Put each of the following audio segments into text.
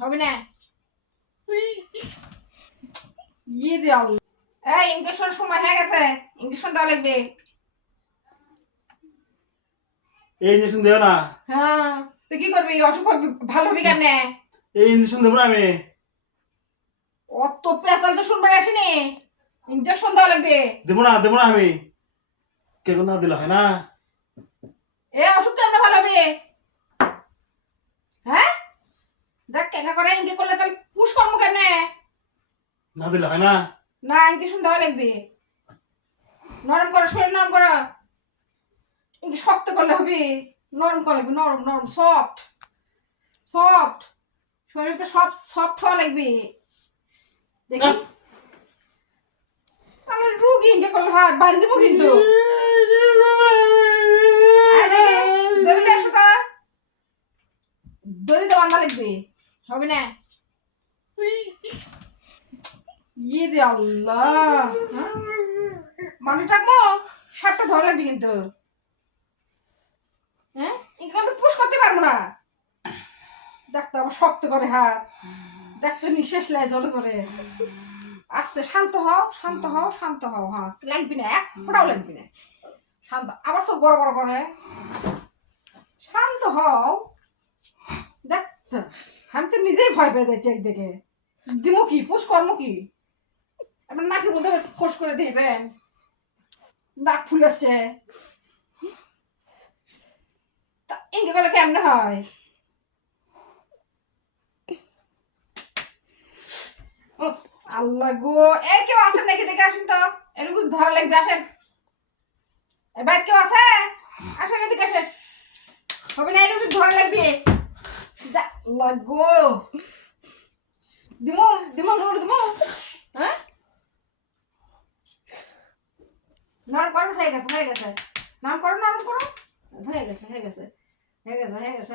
হবে না। ইয়ে রে আল্লাহ। এই ইঞ্জেকশন সময় হয়ে গেছে, ইঞ্জেকশন দেওয়া লাগবে। এই ইঞ্জেকশন দেও না। হ্যাঁ, তুই কি করবি? অসুখ ভালো হবে কেমনে? এই ইঞ্জেকশন দেবো না আমি। অত পেঁচাল তো শুনবার আসেনি। ইঞ্জেকশন দেওয়া লাগবে। দেবো না আমি। কেন না দিলে হয় না? এ অসুখ কেমনে ভালো হবে? হ্যাঁ, দেখ কেকা করে ইনকে করলে তাহলে পুশ করবো কেমনে? না দিলে হয় না? না, ইঞ্জেকশন দেওয়া লাগবে। নরম করো, শরীর নরম করো। ইনকে শক্ত করলে হবে। নরম করা লাগবে, নরম নরম সফট সফট। শরীরটা সব সফট হওয়া লাগবে। দেখি তাহলে রুগী ইনকে করলে হয়, বান্ধ দেবো কিন্তু। আয় দেখি, দড়ি আসো তা। দড়ি তো বান্ধা লাগবে, হবে না? ইয়ে রে আল্লাহ। হ্যাঁ? মানুষ ডাকবো, সাপটা ধরা লাগবে কিন্তু। হ্যাঁ, ইনকে তো পুশ করতে পারবো না। দেখতে আবার শক্ত করে হাত, দেখতে নিঃশ্বাস নেয় জোরে জোরে। আস্তে, শান্ত হও শান্ত হও শান্ত হও। হ্যাঁ, লাগবি না, এক ফোঁটাও লাগবি না। শান্ত, আবার সব বড় বড় করে। শান্ত হও। দেখ, আমি তো নিজেই ভয় পেয়ে যাচ্ছি একদিকে। দিমু কি, পুশ কর্ম কি? এবার নাকের মধ্যে ফোস করে দিবেন, নাক ফুলাচ্ছে। তা ইনকে করলে কেমনে হয়? ও আল্লাহ গো, এই কেউ আছেন নাকি? দেখে আসেন তো, এরকম ধরা লাগবে, আসেন। এবার কেউ আছে? আসেন এদিকে আসেন। হবে না, এরকম ধরা লাগবে। আল্লাহ গো, দিমু দিমু দৌড় দিমু। হ্যাঁ, নরম করো, হয়ে গেছে হয়ে গেছে। নরম করো নরম করো। হয়ে গেছে হয়ে গেছে হয়ে গেছে হয়ে গেছে।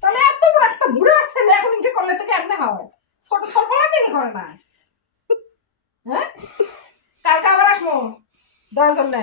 তাহলে এত বড় একটা বুড়ো আছে, এখন ইনকে করলে তো কেমনে হয়? ছোট সরপলা তিনি করে না। হ্যাঁ, কালকে আবার আসবো দেওয়ার জন্য।